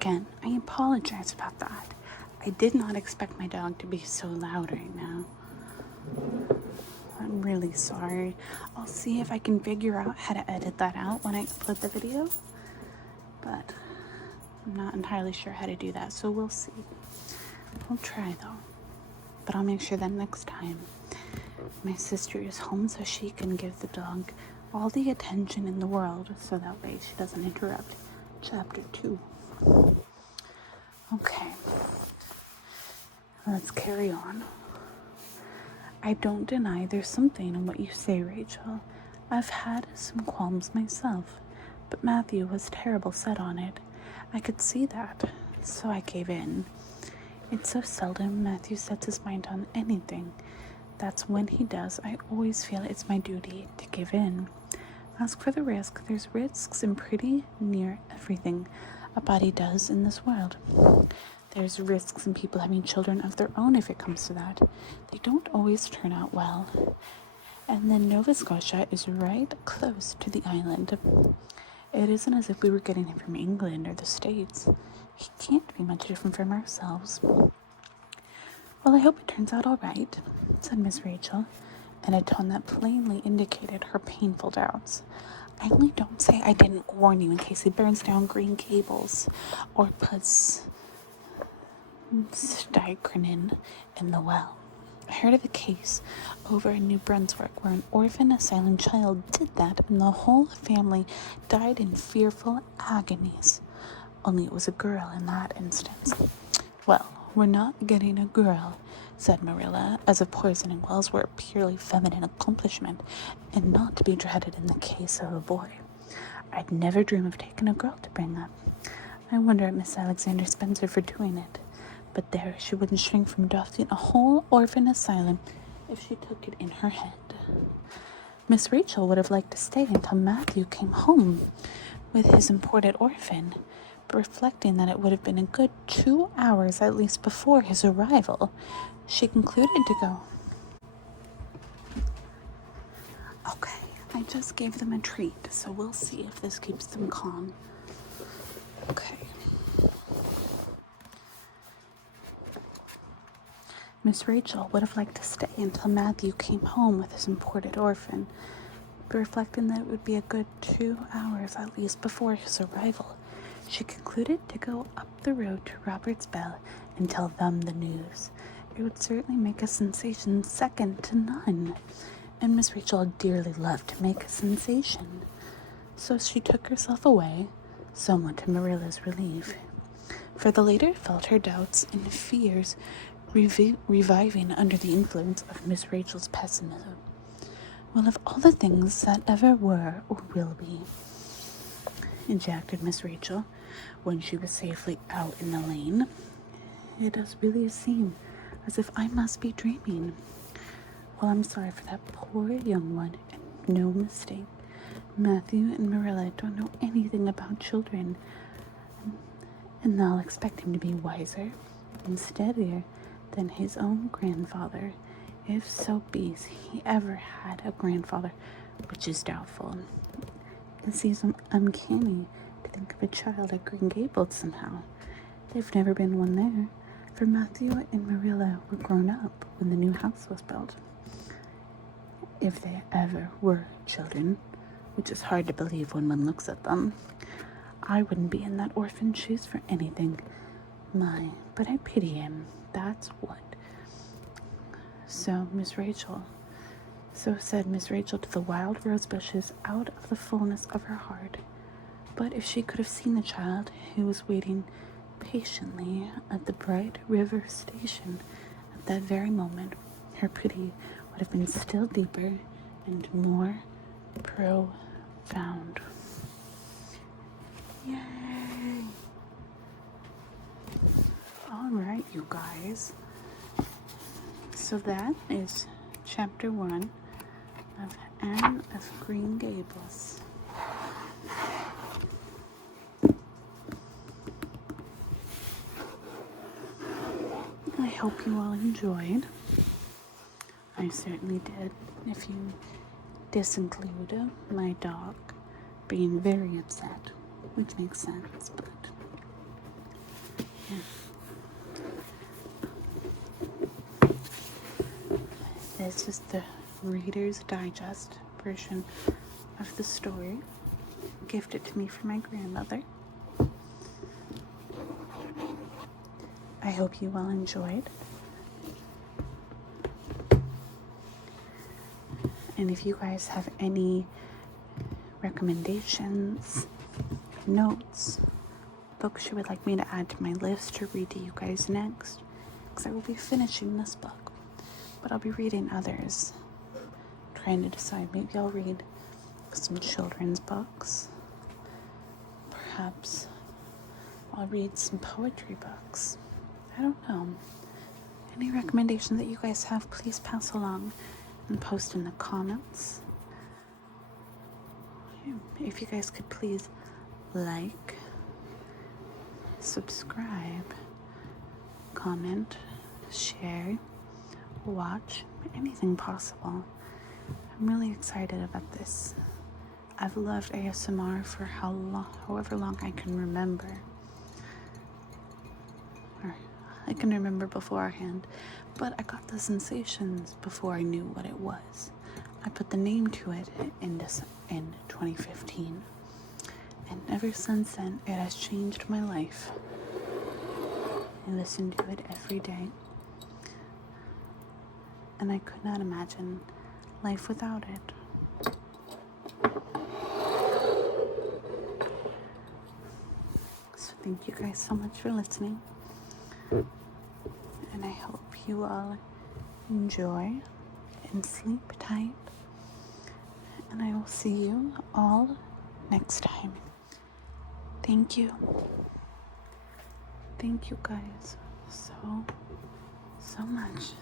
Again, I apologize about that. I did not expect my dog to be so loud right now. I'm really sorry. I'll see if I can figure out how to edit that out when I upload the video. But I'm not entirely sure how to do that, so we'll see. I'll try though. But I'll make sure that next time my sister is home so she can give the dog all the attention in the world so that way she doesn't interrupt chapter 2. Okay, let's carry on. I don't deny there's something in what you say, Rachel. I've had some qualms myself, but Matthew was terrible set on it. I could see that, so I gave in. It's so seldom Matthew sets his mind on anything. That's when he does, I always feel it's my duty to give in. As for the risk, there's risks in pretty near everything a body does in this world. There's risks in people having children of their own if it comes to that. They don't always turn out well. And then Nova Scotia is right close to the island. It isn't as if we were getting him from England or the States. He can't be much different from ourselves. Well, I hope it turns out all right, said Miss Rachel, in a tone that plainly indicated her painful doubts. I only don't say I didn't warn you in case he burns down Green Gables or puts strychnine in the well. I heard of a case over in New Brunswick where an orphan asylum child did that and the whole family died in fearful agonies. Only it was a girl in that instance. Well, we're not getting a girl, said Marilla, as if poisoning wells were a purely feminine accomplishment and not to be dreaded in the case of a boy. I'd never dream of taking a girl to bring up. I wonder at Miss Alexander Spencer for doing it. But there, she wouldn't shrink from adopting a whole orphan asylum if she took it in her head. Miss Rachel would have liked to stay until Matthew came home with his imported orphan, but reflecting that it would have been a good 2 hours at least before his arrival, she concluded to go. Okay, I just gave them a treat, so we'll see if this keeps them calm. Okay. Miss Rachel would have liked to stay until Matthew came home with his imported orphan, but reflecting that it would be a good 2 hours at least before his arrival, she concluded to go up the road to Robert's Bell and tell them the news. It would certainly make a sensation second to none, and Miss Rachel dearly loved to make a sensation. So she took herself away, somewhat to Marilla's relief, for the latter felt her doubts and fears reviving under the influence of Miss Rachel's pessimism. Well, of all the things that ever were or will be, ejaculated Miss Rachel when she was safely out in the lane, it does really seem as if I must be dreaming. Well, I'm sorry for that poor young one, and no mistake. Matthew and Marilla don't know anything about children, and they'll expect him to be wiser and steadier than his own grandfather, if so be he ever had a grandfather, which is doubtful. It seems uncanny to think of a child at Green Gables somehow. They've never been one there, for Matthew and Marilla were grown up when the new house was built. If they ever were children, which is hard to believe when one looks at them. I wouldn't be in that orphan's shoes for anything. My, but I pity him. That's what. So said Miss Rachel to the wild rose bushes out of the fullness of her heart. But if she could have seen the child who was waiting patiently at the Bright River station at that very moment, her pity would have been still deeper and more profound. Yay! All right, you guys. So that is chapter 1 of Anne of Green Gables. I hope you all enjoyed. I certainly did. If you disinclude my dog being very upset, which makes sense, but guys just the Reader's Digest version of the story, gifted to me from my grandmother. I hope you all enjoyed. And if you guys have any recommendations, notes, books you would like me to add to my list to read to you guys next, because I will be finishing this book, but I'll be reading others. Trying to decide, maybe I'll read some children's books. Perhaps I'll read some poetry books. I don't know. Any recommendation that you guys have, please pass along and post in the comments. If you guys could please like, subscribe, comment, share, watch, anything possible. I'm really excited about this. I've loved ASMR for however long I can remember. Or I can remember beforehand, but I got the sensations before I knew what it was. I put the name to it in 2015, and ever since then it has changed my life. I listen to it every day, and I could not imagine life without it. So thank you guys so much for listening, and I hope you all enjoy and sleep tight, and I will see you all next time. Thank you. Thank you guys so much.